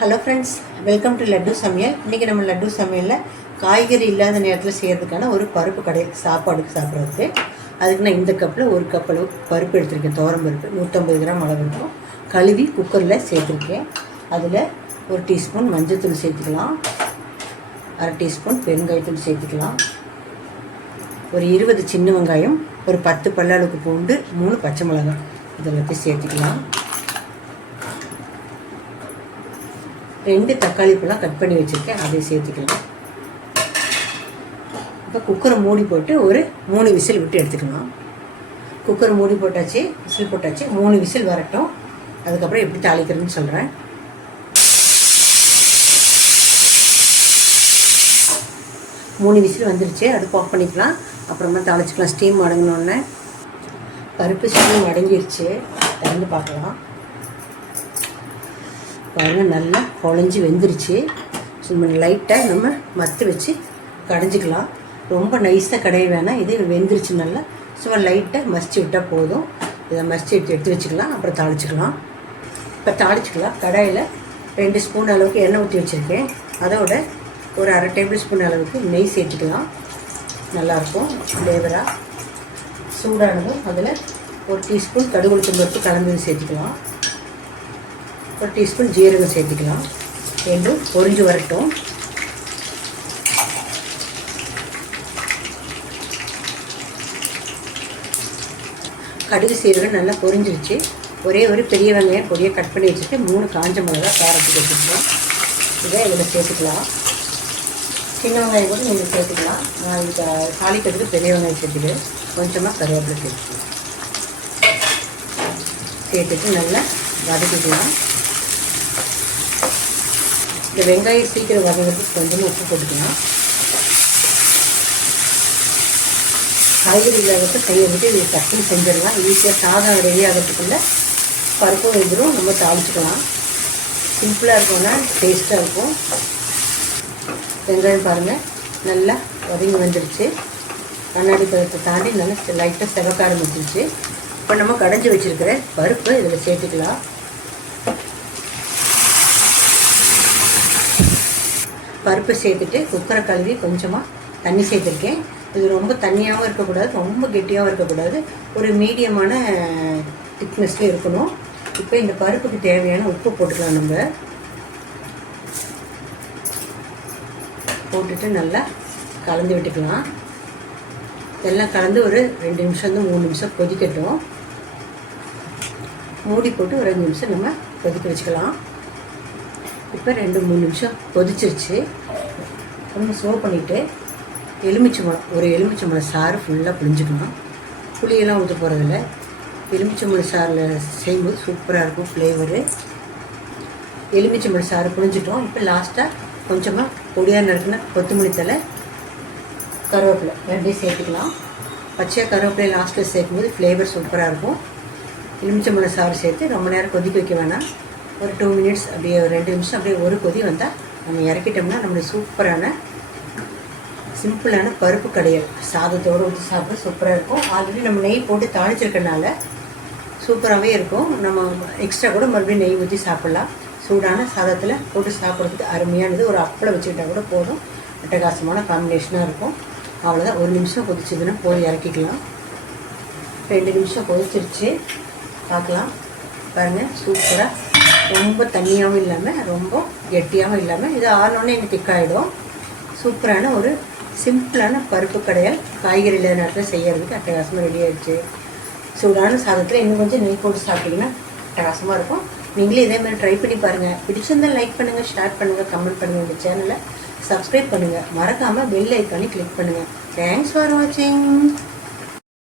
Hello friends welcome to Laddu சமையல் இன்றைக்கி நம்ம லட்டு சமையலில் காய்கறி இல்லாத நேரத்தில் செய்கிறதுக்கான ஒரு பருப்பு கடை சாப்பாடுக்கு சாப்பிட்றதுக்கு. அதுக்கு நான் இந்த கப்பில் ஒரு கப் அளவு பருப்பு எடுத்திருக்கேன். துவரம் பருப்பு நூற்றம்பது கிராம் அளவு இருக்கும். கழுவி குக்கரில் சேர்த்துருக்கேன். அதில் ஒரு டீஸ்பூன் மஞ்சத்தூள் சேர்த்துக்கலாம். அரை டீஸ்பூன் பெருங்காயத்தூள் சேர்த்துக்கலாம். ஒரு இருபது சின்ன வெங்காயம் ஒரு பத்து பல்லளவுக்கு பூண்டு மூணு பச்சை மிளகாய். இதெல்லாத்தையும் சேர்த்துக்கலாம். ரெண்டு தக்காளி பழம் கட் பண்ணி வச்சுருக்கேன். அதை சேர்த்துக்கலாம். இப்போ குக்கரை மூடி போட்டு ஒரு மூணு விசில் விட்டு எடுத்துக்கலாம். குக்கர் மூடி போட்டாச்சு விசில் போட்டாச்சு மூணு விசில் வரட்டும். அதுக்கப்புறம் எப்படி தாளிக்கிறதுன்னு சொல்கிறேன் மூணு விசில் வந்துருச்சு அடுப்பு ஆஃப் பண்ணிக்கலாம். அப்புறமா தாளிச்சிக்கலாம் ஸ்டீம் அடங்கினோடனே பருப்பு ஸ்டீம் அடங்கிருச்சு திறந்து பார்க்கலாம். பாருங்கள் நல்லா குழஞ்சி வெந்துருச்சு. சும்மா லைட்டாக நம்ம மத்து வச்சு கடைஞ்சிக்கலாம். ரொம்ப நைஸாக கடைய வேணாம். இது வெந்துருச்சு நல்லா. சும்மா லைட்டாக மசிச்சு விட்டால் போதும். இதை மசிச்சு எடுத்து எடுத்து வச்சுக்கலாம். அப்புறம் தாளிச்சுக்கலாம். இப்போ தாளிச்சுக்கலாம். கடாயில் ரெண்டு ஸ்பூன் அளவுக்கு எண்ணெய் ஊற்றி வச்சுருக்கேன். அதோட ஒரு அரை டேபிள் ஸ்பூன் அளவுக்கு நெய் சேர்த்துக்கலாம். நல்லாயிருக்கும் ஃப்ளேவராக சூடானதும் அதில் ஒரு டீஸ்பூன் கடுகு உளுத்தம்பருப்பு கலந்து சேர்த்துக்கலாம். ஒரு டீஸ்பூன் ஜீரகம் சேர்த்துக்கலாம். ரெண்டும் பொறிஞ்சு வரட்டும். கடுகு சீரகம் நல்லா பொரிஞ்சிருச்சு. ஒரே ஒரு பெரிய வெங்காயம் பொடியை கட் பண்ணி வச்சுட்டு மூணு காஞ்ச மிளகா கேரட்டு வச்சுருக்கோம் இதை இதில் சேர்த்துக்கலாம். சின்ன வெங்காயம் கூட நீங்கள் சேர்த்துக்கலாம். நான் இப்போ தாளிக்கிறதுக்கு பெரிய வெங்காயம் சேர்த்துட்டு கொஞ்சமாக கருவேப்பிலை சேர்த்துக்கலாம். சேர்த்துட்டு நல்லா வதக்கிக்கலாம். இந்த வெங்காயம் சீக்கிரம் வதங்கிறதுக்கு கொஞ்சமாக உப்பு போட்டுக்கலாம் காய்கறி இல்லாதப்ப விட்டு இது டக்குன்னு செஞ்சிடலாம். ஈஸியாக சாதம் ரெடி பருப்பும் வெந்துடும் நம்ம தாளிச்சுக்கலாம். சிம்பிளாக இருக்கும்னா டேஸ்ட்டாக இருக்கும். வெங்காயம் பாருங்கள் நல்லா வதங்கி வந்துடுச்சு கண்ணாடி பழத்தை தாண்டி நல்லா லைட்டாக செவக்க ஆரம்பிச்சிருச்சு. இப்போ நம்ம கடைஞ்சி வச்சுருக்கிற பருப்பு இதில் சேர்த்துக்கலாம். பருப்பு சேர்த்துட்டு குக்கரை கழுவி கொஞ்சமாக தண்ணி சேர்த்துருக்கேன். இது ரொம்ப தண்ணியாகவும் இருக்கக்கூடாது ரொம்ப கெட்டியாகவும் இருக்கக்கூடாது. ஒரு மீடியமான திக்னஸில் இருக்கணும். இப்போ இந்த பருப்புக்கு தேவையான உப்பு போட்டுக்கலாம் நம்ம. போட்டுட்டு நல்லா கலந்து விட்டுக்கலாம். இதெல்லாம் கலந்து ஒரு ரெண்டு நிமிஷம் மூணு நிமிஷம் கொதிக்கட்டும். மூடி போட்டு ஒரு ரெண்டு நிமிஷம் நம்ம கொதிக்க வச்சுக்கலாம். இப்போ ரெண்டு மூணு நிமிஷம் கொதிச்சிருச்சு. ரொம்ப ஸ்லோ பண்ணிவிட்டு எலுமிச்சம்பழம் ஒரு எலுமிச்சம்பழம் சாறு ஃபுல்லாக புளிஞ்சுக்கணும் புளியெல்லாம் ஊற்ற போகிறதில்ல எலுமிச்சம்பழம் சாறில் செய்யும்போது சூப்பராக இருக்கும் ஃப்ளேவரு எலுமிச்சம்பழம் சாறு புளிஞ்சிட்டோம் இப்போ லாஸ்ட்டாக கொஞ்சமாக பொடியாக நறுக்குன கொத்தமல்லி தலை கருவேப்பிலை ரெண்டையும் சேர்த்துக்கலாம். பச்சையாக கருவேப்பிலை லாஸ்ட்டில் சேர்க்கும்போது ஃப்ளேவர் சூப்பராக இருக்கும். எலுமிச்சம்பழம் சாறு சேர்த்து ரொம்ப நேரம் கொதிக்க வைக்க வேணாம். ஒரு டூ மினிட்ஸ் அப்படியே ஒரு ரெண்டு நிமிஷம் அப்படியே ஒரு கொதி வந்தால் நம்ம இறக்கிட்டோம்னா நம்மளுடைய சூப்பரான சிம்பிளான பருப்பு கடையல். சாதத்தோடு ஊற்றி சாப்பிட சூப்பராக இருக்கும். ஆல்ரெடி நம்ம நெய் போட்டு தாளிச்சிருக்கனால சூப்பராகவே இருக்கும். நம்ம எக்ஸ்ட்ரா கூட மறுபடியும் நெய் ஊற்றி சாப்பிட்லாம். சூடான சாதத்தில் போட்டு சாப்பிட்றதுக்கு அருமையானது. ஒரு அப்பளம் வச்சுக்கிட்டா கூட போதும். அட்டகாசமான காம்பினேஷனாக இருக்கும். அவ்வளோதான் ஒரு நிமிஷம் கொதிச்சதுன்னா போய் இறக்கிக்கலாம். ரெண்டு நிமிஷம் கொதிச்சிருச்சு. பார்க்கலாம். பாருங்கள் சூப்பராக ரொம்ப தண்ணியாகவும் இல்லாமல் ரொம்ப கெட்டியாகவும் இல்லாமல் இது ஆனோடனே எனக்கு திக்காயிடும் சூப்பரான ஒரு சிம்பிளான பருப்பு கடையால் காய்கறி இல்லாத நேரத்தில் செய்யறதுக்கு அட்டகாசமாக ரெடி ஆயிடுச்சு. சூடான சாதத்தில் இன்னும் கொஞ்சம் நெய் போட்டு சாப்பிட்டிங்கன்னா அட்டகாசமாக இருக்கும். நீங்களே இதே மாதிரி ட்ரை பண்ணி பாருங்கள் பிடிச்சிருந்தால் லைக் பண்ணுங்கள் ஷேர் பண்ணுங்கள் கமெண்ட் பண்ணுங்கள் இந்த சேனலை சப்ஸ்கிரைப் பண்ணுங்கள் மறக்காமல் பெல் ஐக்கானே கிளிக் பண்ணுங்கள் தேங்க்ஸ் ஃபார் வாட்சிங்